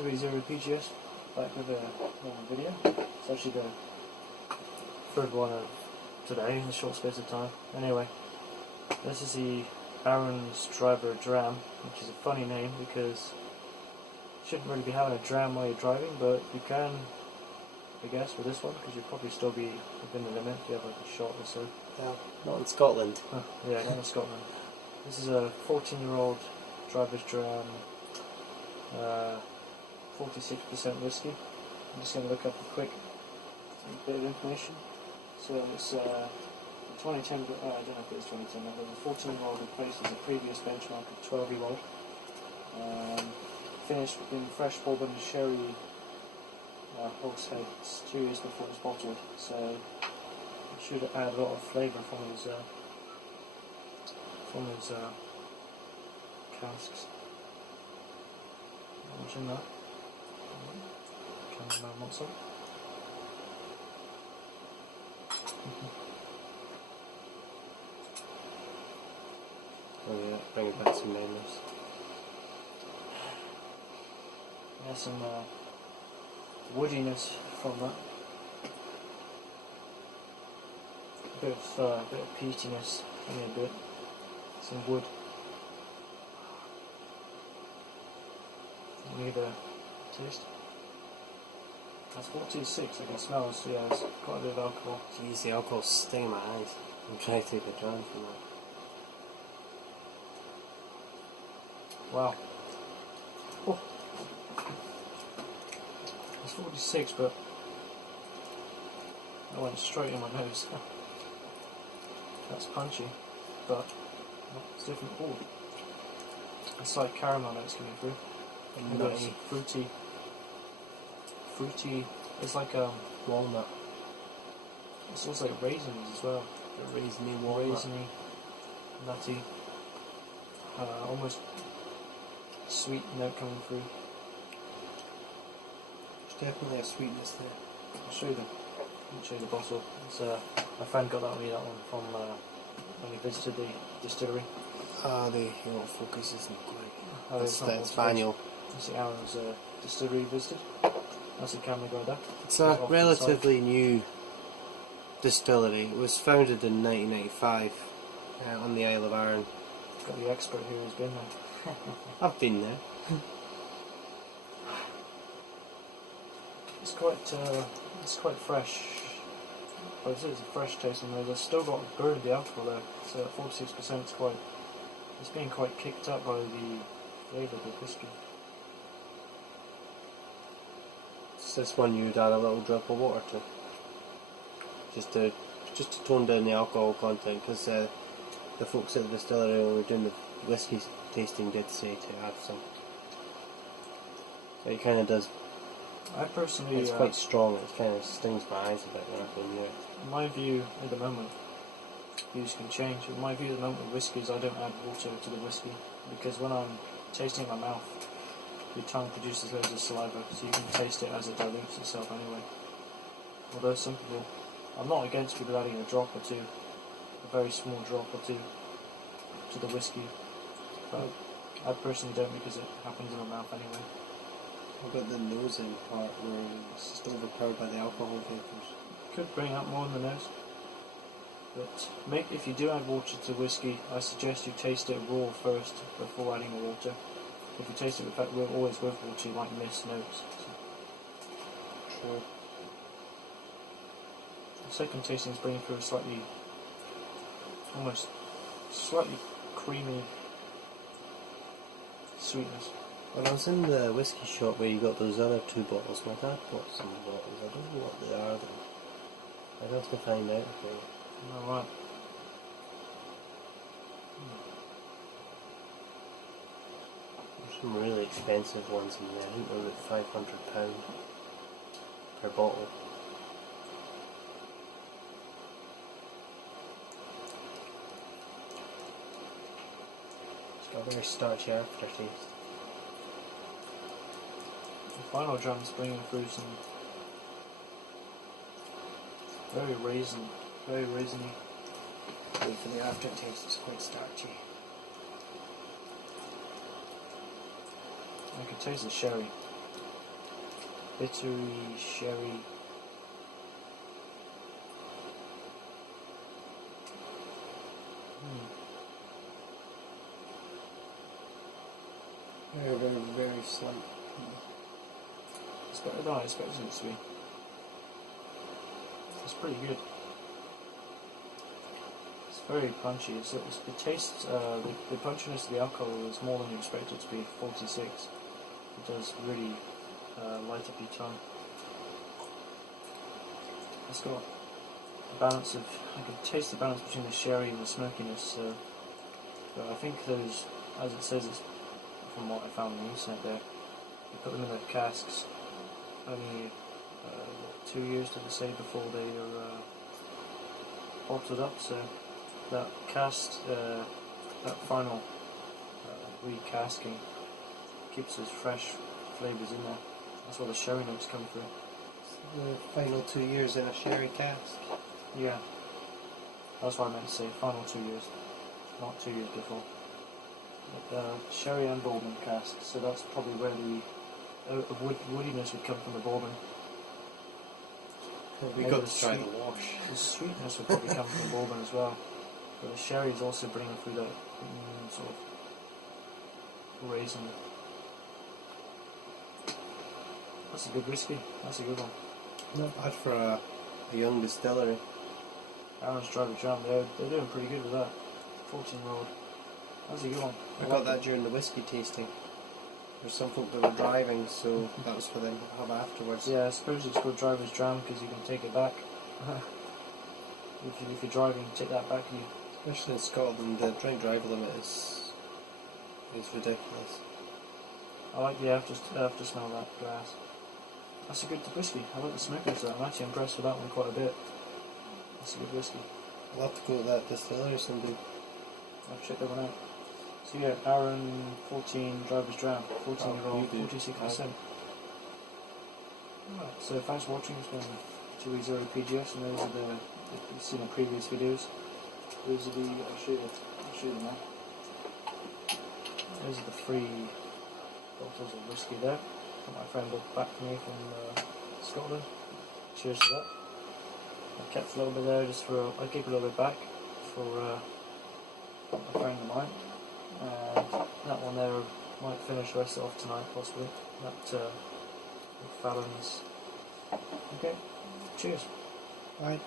3.0 PGS, back with another video. It's actually the third one of today in a short space of time. Anyway, this is the Arran's driver Dram, which is a funny name because you shouldn't really be having a dram while you're driving, but you can, I guess, with this one, because you'll probably still be within the limit if you have like a shot or so. Yeah, not in Scotland. Oh, yeah, not in Scotland. This is a 14-year-old driver's dram, 46% whiskey. I'm just going to look up a quick bit of information. So it's 2010, I don't know if it's 2010, but the 14-year-old replaces a previous benchmark of 12-year-old. Finished in fresh bourbon and sherry hogsheads 2 years before it was bottled. So it should add a lot of flavour from his casks. Not much in that. Cameraman wants some. Oh yeah, bring back some memories. Yeah, some woodiness from that. A bit of peatiness, only a bit. Some wood. Give me the taste. That's 426, I can smell, so yeah, it's quite a bit of alcohol. Jeez, the alcohol's stinging my eyes. I'm trying to take a dram from that. Wow. Oh. It's 46, but that went straight in my nose. That's punchy, but it's different. Oh, it's like caramel notes coming through. Nutty. Fruity. It's like Walnut. It's also like raisins as well. A raisiny walnut. Raisiny, nutty, almost sweet note coming through. There's definitely a sweetness there. I'll show you the bottle. It's, my friend got me that one from when he visited the distillery. The focus isn't quite. That's manual. That's the Arran's distillery visited. That's the camera guy there. It's a relatively new distillery. It was founded in 1995 on the Isle of Arran. Got the expert here who's been there. I've been there. It's quite fresh. But it's a fresh taste in there. It's still got a bird of the alcohol there. So at 46% it's being quite kicked up by the flavour of the whiskey. Is this one you'd add a little drop of water to? Just to tone down the alcohol content, because the folks at the distillery when we were doing the whiskey tasting did say to add some. So it kind of does. I personally... It's quite strong, it kind of stings my eyes a bit when I go near it. My view at the moment, views can change, but my view at the moment with whiskey is I don't add water to the whiskey, because when I'm tasting it in my mouth, your tongue produces loads of saliva, so you can taste it as it dilutes itself anyway. Although some people, I'm not against people adding a drop or two, a very small drop or two to the whiskey, but I personally don't, because it happens in my mouth anyway. What about the nosing part where it's just overpowered by the alcohol vapours? Could bring up more in the nose, but if you do add water to whiskey, I suggest you taste it raw first before adding the water. If you taste it always with water, you might miss notes. So. True. The second tasting is bringing through a almost slightly creamy sweetness. When I was in the whiskey shop where you got those other 2 bottles, my dad bought some bottles. I don't know what they are though. I'd have to find out for you. Alright. There's some really expensive ones in there. I think they're about £500 per bottle. It's got a very starchy aftertaste. The final drum's bringing through some very raisiny. And for the aftertaste, it's quite starchy. I can taste the sherry. bittery sherry. Very, very, very slight. It's better than I expected it to be. It's pretty good. It's very punchy. It's the taste, the punchiness of the alcohol is more than you expect it to be. 46. It does really light up your tongue. It's got a balance of. I can taste the balance between the sherry and the smokiness. But I think those, as it says, it's from what I found on the internet there. You put them in their casks. Only 2 years, did they say, before they are bottled up. So that cast, that final recasking keeps those fresh flavours in there. That's where the sherry notes come through. The final 2 years in a sherry cask. Yeah, that's what I meant to say. Final 2 years, not 2 years before. Sherry and bourbon cask. So that's probably where the woodiness would come from the bourbon. We got to try the wash. The sweetness would probably come from the bourbon as well. But the sherry is also bringing through that sort of raisin. That's a good whiskey. That's a good one. Not bad for a young distillery. Arran's Dram. They're doing pretty good with that. 14-year-old. That's a good one. I got that during the whiskey tasting. There's some folk that were driving, so that was for them to have afterwards. Yeah, I suppose it's called driver's dram because you can take it back. if you're driving, take that back. Especially in Scotland, the drink drive limit is ridiculous. I like the after smell of that glass. That's a good whiskey. I like the smokiness of that. I'm actually impressed with that one quite a bit. That's a good whiskey. I'll have to go to that distillery someday. I'll check that one out. So yeah, Arran 14 driver's dram, 14-year-old, 46%. Right, so thanks for watching. It's been 2E0 PGS, and those are if you've seen the previous videos, those are I'll show you them now. Those are the 3 bottles of whiskey there that my friend brought back for me from Scotland. Cheers to that. I kept a little bit there just for, I gave a little bit back for a friend of mine. And that one there might finish the rest off tonight, possibly. That Fallon's. Okay, cheers. Bye.